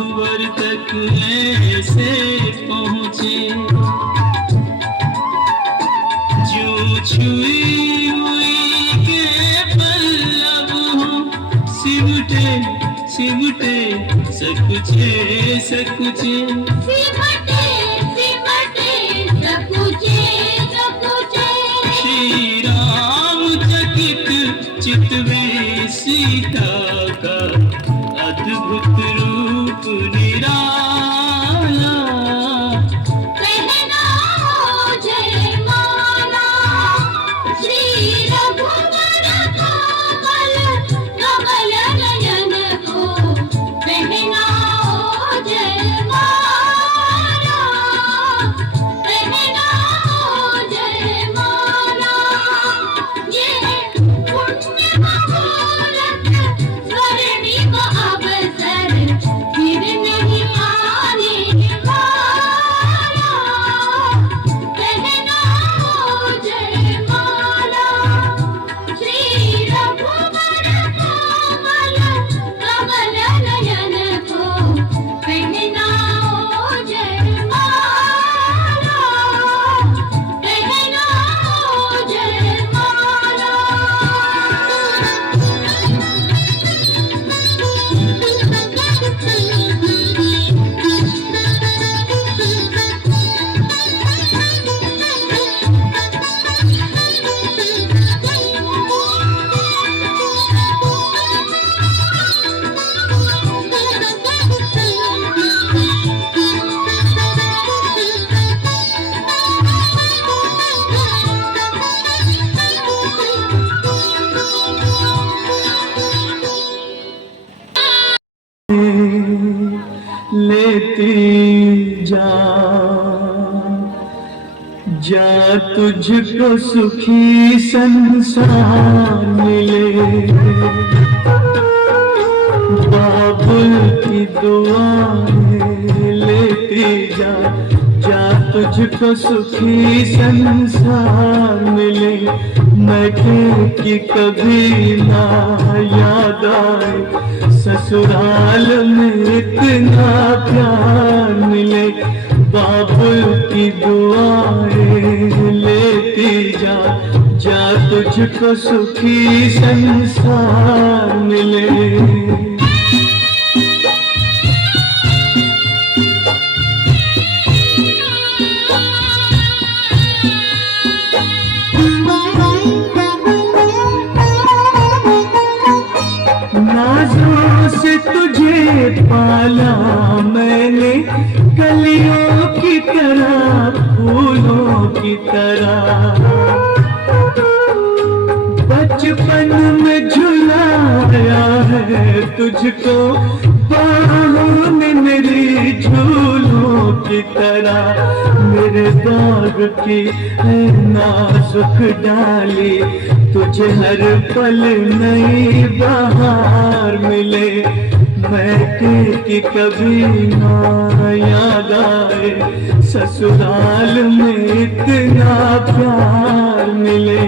रघुवर तक ऐसे पहुँचे, जो छुई हुई के पल्लव हो, सिमटे सिमटे सकुचे सकुचे, सिमटे सिमटे सकुचे सकुचे। श्री राम चकित चित में सीता का अद्भुत रूप निराला, पहना हो जयमाला श्री रघुवर कोमल कमल नयन को, पहना हो जयमाला, पहना हो जयमाला। ये पुण्य मुहूर्त स्वर्णिम अवसर फिर नहीं आने वाला, पहना हो जयमाला श्री रघुवर कोमल कमल नयन को, पहना हो जयमाला, पहना हो जयमाला। लेती जा जा, तुझको सुखी संसार मिले, बाबुल की दुआएं लेती जा जा, तुझको सुखी संसार मिले। मैके की कभी ना याद आए, ससुराल में इतना प्यार मिले, बाबुल की दुआएं लेती जा जा, तुझको सुखी संसार मिले। नाज़ों से तुझे पाला मैंने, कलियों की तरह फूलों की तरह, बचपन में झुलाया है तुझको बाहों में मेरी झूलों की तरह, मेरे बाग की है नाजुक डाली, तुझे हर पल नई बहार मिले। मैके की कभी ना याद आए, ससुराल में इतना प्यार मिले।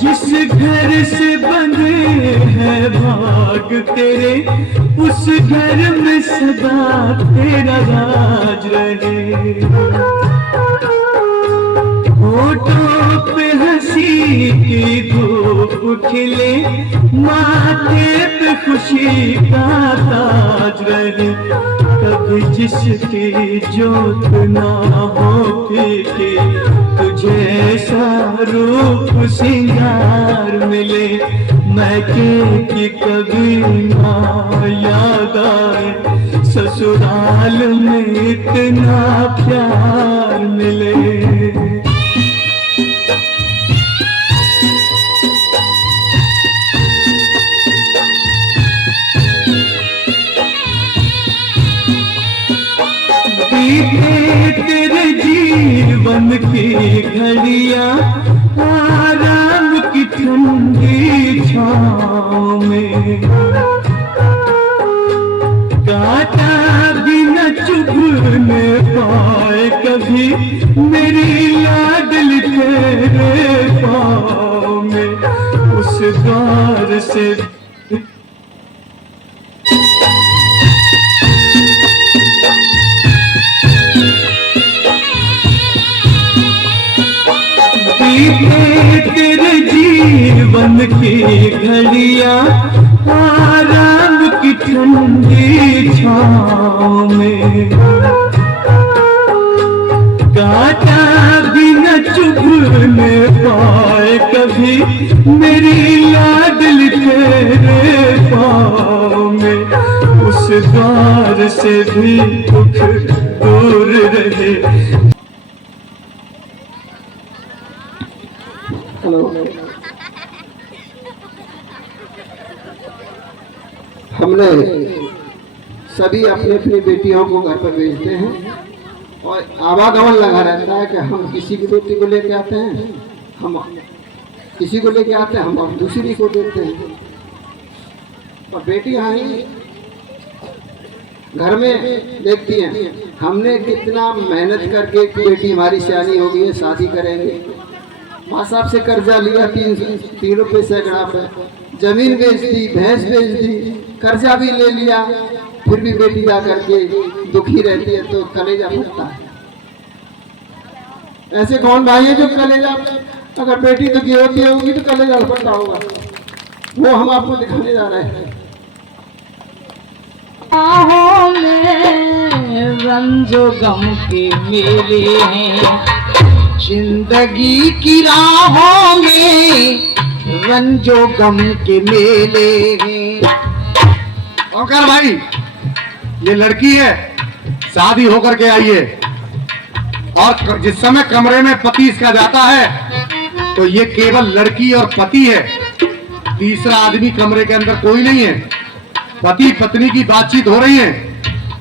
जिस घर से बंधे हैं भाग तेरे, उस घर में सदा तेरा राज रहे। होठों पे हंसी की धूप खिले, माथे पे खुशी का ताज रहे। कभी जिसकी जोत ना हो फीकी, तुझे ऐसा रूप सिंगार मिले। मैके की कभी ना याद आए, ससुराल में इतना प्यार मिले। बीते तेरे जीवन की घड़ियां आराम की ठंडी छाँव में, कांटा भी न चुभ चुभने पाए कभी मेरी लाडली तेरे पाँव में, उस द्वार से बीते तेरे जीवन की घड़ियां आराम की ठंडी छाँव में, कांटा भी न चुभने पाए कभी मेरी लाडली तेरे पाँव में, उस द्वार से भी दुख दूर रहे। हेलो, हमने सभी अपनी अपनी बेटियों को घर पर भेजते हैं और आवागमन लगा रहता है कि हम किसी की बेटी को लेके आते हैं, हम किसी को लेके आते हैं, हम दूसरी को देते हैं। और बेटियां ही घर में देखती हैं हमने कितना मेहनत करके एक बेटी हमारी सियानी हो गई है, शादी करेंगे, माँ साहब से कर्जा लिया 3 रुपये सैकड़ा पे, जमीन बेच दी, भैंस बेच दी, कर्जा भी ले लिया, फिर भी बेटी जा करके दुखी रहती है तो कलेजा फटता है। ऐसे कौन भाई है जो कलेजा, अगर बेटी दुखी होती होगी तो कलेजा फटता होगा, वो हम आपको दिखाने जा रहे हैं। राहों में रंजो गम के मेले हैं, जिंदगी की राहों में रंजो गम के मेले हैं। और कर भाई, ये लड़की है, शादी होकर के आई है, और जिस समय कमरे में पति इसका जाता है तो ये केवल लड़की और पति है, तीसरा आदमी कमरे के अंदर कोई नहीं है। पति पत्नी की बातचीत हो रही है,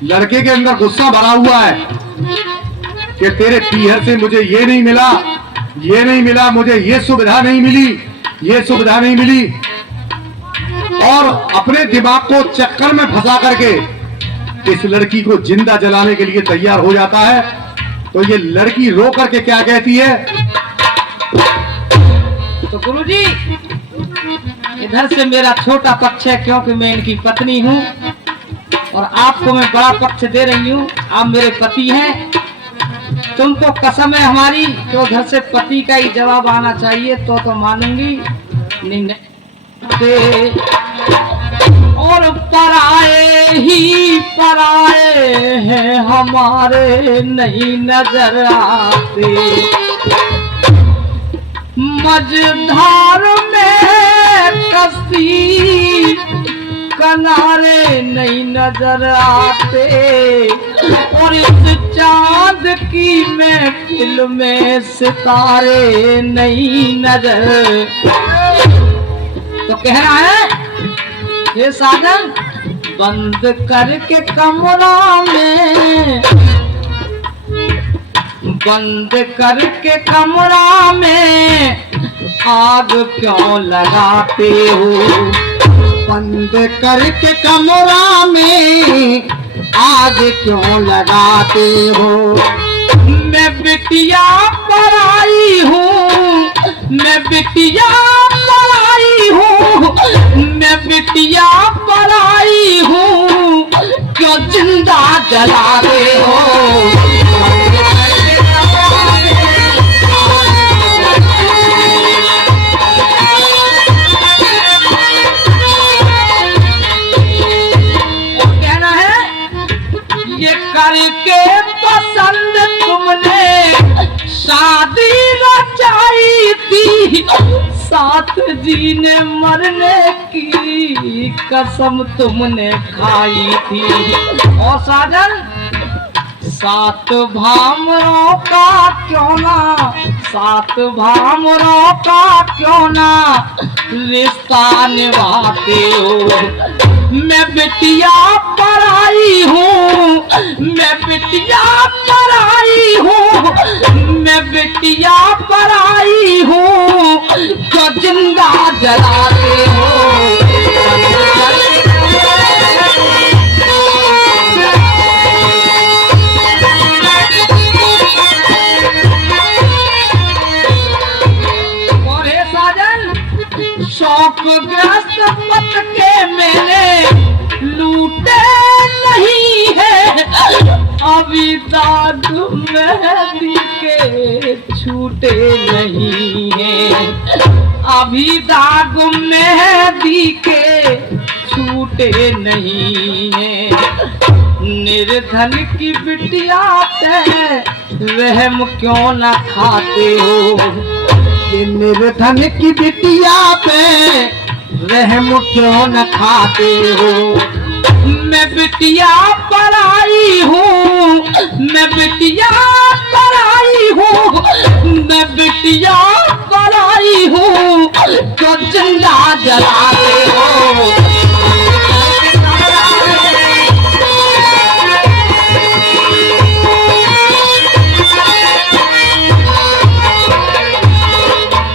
लड़के के अंदर गुस्सा भरा हुआ है कि तेरे पीहर से मुझे ये नहीं मिला, ये नहीं मिला, मुझे ये सुविधा नहीं मिली, ये सुविधा नहीं मिली, और अपने दिमाग को चक्कर में फंसा करके इस लड़की को जिंदा जलाने के लिए तैयार हो जाता है। तो ये लड़की रो करके क्या कहती है? तो गुरुजी, इधर से मेरा छोटा पक्ष है क्योंकि मैं इनकी पत्नी हूँ, और आपको मैं बड़ा पक्ष दे रही हूँ, आप मेरे पति हैं। तुमको कसम है हमारी कि उधर से पति का ही जवाब आना चाहिए तो मानूंगी, नहीं और पराए ही पराए हैं हमारे नहीं नजर आते, मझधार में कश्ती किनारे नहीं नजर आते, और इस चांद की महफिल में सितारे नहीं नजर। तो कह रहा है ये साजन, बंद करके कमरा में, बंद करके कमरा में आग क्यों लगाते हो, बंद करके कमरा में आग क्यों लगाते हो। मैं बिटिया पराई हूँ, मैं बिटिया पराई हूँ, मैं बिटिया पराई हूँ, क्यों जिंदा जलाते हो। कहना है ये करके पसंद तुमने शादी रचाई थी, साथ जीने मरने की कसम तुमने खाई थी। और साजन, सात भामरों का क्यों ना, सात भामरों का क्यों ना रिश्ता निभाते हो। मैं बिटिया पराई हूँ, मैं बिटिया पराई हूँ, मैं बिटिया पराई हूँ, तो जिंदा जलाते हो। दाग मेहंदी के छूटे नहीं है, अभी दाग मेहंदी के छूटे नहीं है। निर्धन की बिटिया पे रहम क्यों न खाते हो, ये निर्धन की बिटिया पे रहम क्यों न खाते हो। मैं बिटिया पर आई हूँ, मैं बिटिया पर आई हूँ, मैं बिटिया पर आई हूँ, तो जिंदा जलाते हो।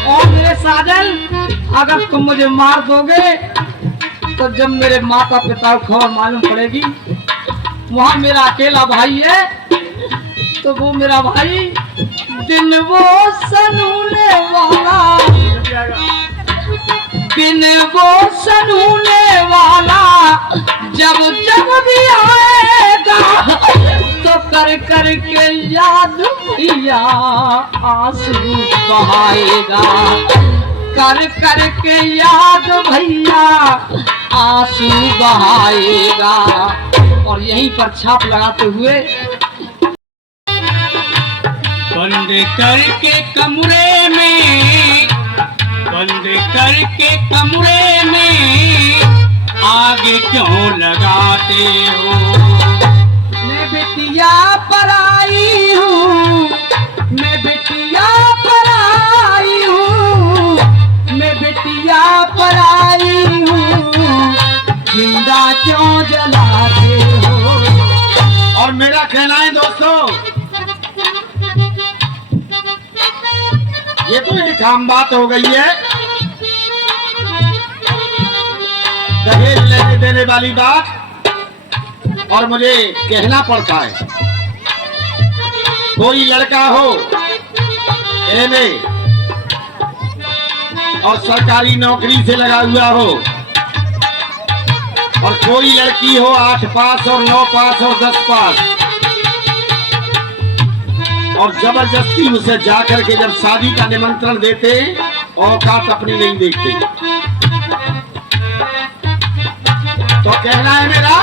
और मेरे साजन, अगर तुम मुझे मार दोगे तो जब मेरे माता पिता को खबर मालूम पड़ेगी, वहाँ मेरा अकेला भाई है, तो वो मेरा भाई दिन वो सनूने वाला, दिन वो सनूने वाला जब जब भी आएगा, तो कर कर के याद भैया आंसू बहाएगा, कर कर के याद भैया आंसू बहाएगा। और यहीं पर छाप लगाते हुए बंद करके कमरे में, बंद करके कमरे में आगे क्यों लगाते हो। मैं बिटिया पर आई हूँ, मैं बिटिया पर आई हूँ, मैं बिटिया पर आई हूँ, जिंदा क्यों जलाते हो। और मेरा कहना है दोस्तों, ये तो एक आम बात हो गई है, दहेज लेने देने वाली बात, और मुझे कहना पड़ता है। कोई लड़का हो एमए और सरकारी नौकरी से लगा हुआ हो, और कोई लड़की हो 8 पास और 9 पास और 10 पास, और जबरदस्ती उसे जाकर के जब शादी का निमंत्रण देते, औकात अपनी नहीं देखते। तो कहना है मेरा,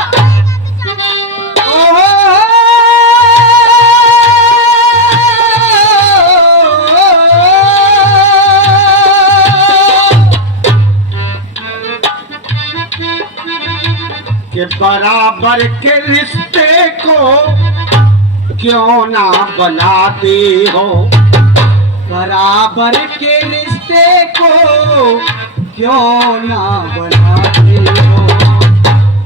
कि बराबर के रिश्ते को क्यों ना बनाते हो, बराबर के रिश्ते को क्यों ना बनाते हो।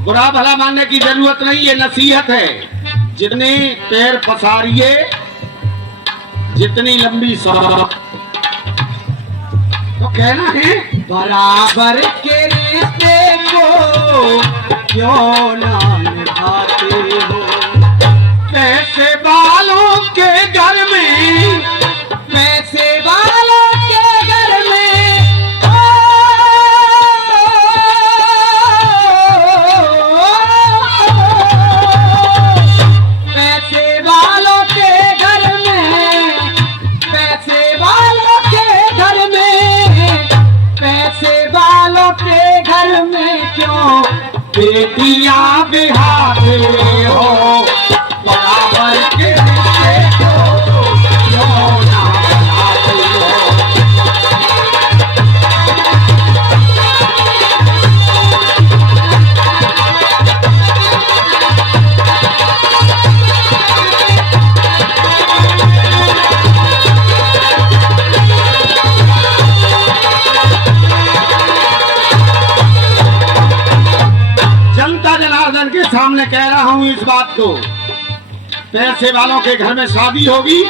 बुरा भला मानने की जरूरत नहीं, ये नसीहत है। जितने पैर पसारिए, जितनी लंबी सड़क, तो कहना है बराबर के रिश्ते को क्यों ना निभाते हो। पैसे वालों के घर में, पैसे वालों के घर में, पैसे वालों के घर में, पैसे वालों के घर में, पैसे वालों के घर में क्यों बेटियां बिहाते हो। बराबर के रिश्ते को क्यों ना बनाते हो। जनता जनार्दन के सामने कह रहा हूं इस बात को। पैसे वालों के घर में शादी होगी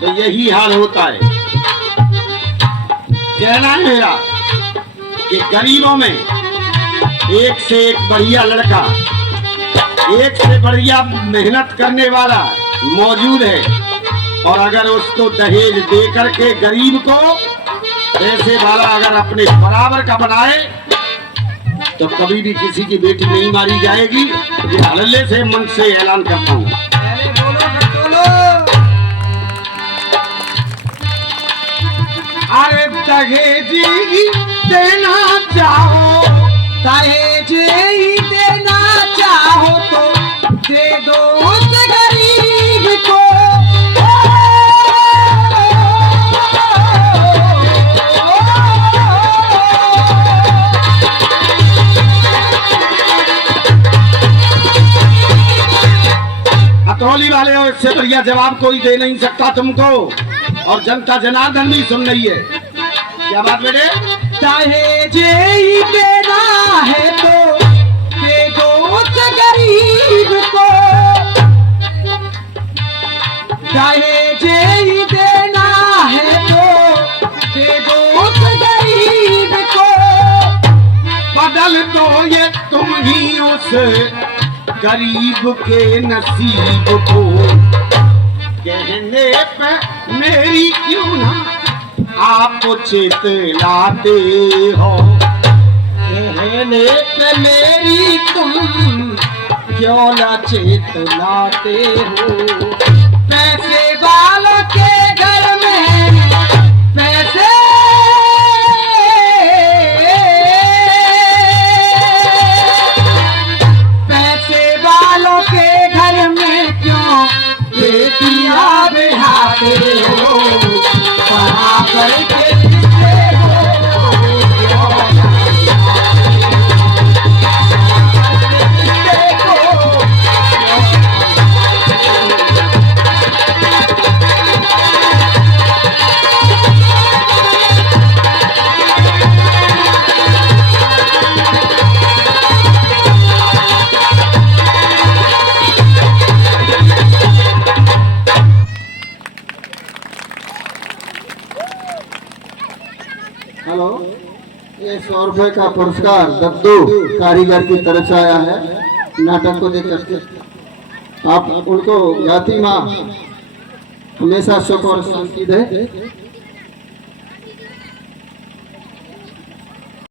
तो यही हाल होता है। कहना है मेरा कि गरीबों में एक से एक बढ़िया लड़का, एक से बढ़िया मेहनत करने वाला मौजूद है, और अगर उसको दहेज दे करके गरीब को पैसे वाला अगर अपने बराबर का बनाए तो कभी भी किसी की बेटी नहीं मारी जाएगी। ये हल्ले से मन से ऐलान करता हूँ। अरे दहेज ही देना चाहो, दहेज ही देना चाहो तो दे दो उस गरीब को। हथौली वाले हो, इससे बढ़िया जवाब कोई दे नहीं सकता तुमको, और जनता जनार्दन भी सुन रही है। क्या बात बेटे? दहेज ही देना है तो दे दो उस गरीब को। दहेज ही देना है तो दे दो उस गरीब को। बदल दो ये तुम ही उस गरीब के नसीब को, कहने पे मेरी क्यों ना आप चितलाते हो, कहने पे मेरी तुम क्यों ना चितलाते हो। पैसे वालों के घर में पैसे, पैसे वालों के घर में क्यों बेटियां बिहाते हो। बराबर के रिश्ते हो क्यों हेलो, ये 100 रुपए का पुरस्कार दद्दू कारीगर की तरफ से आया है नाटक को देख करके। आप उनको ज्ञाति माँ हमेशा सुख और शांति दे।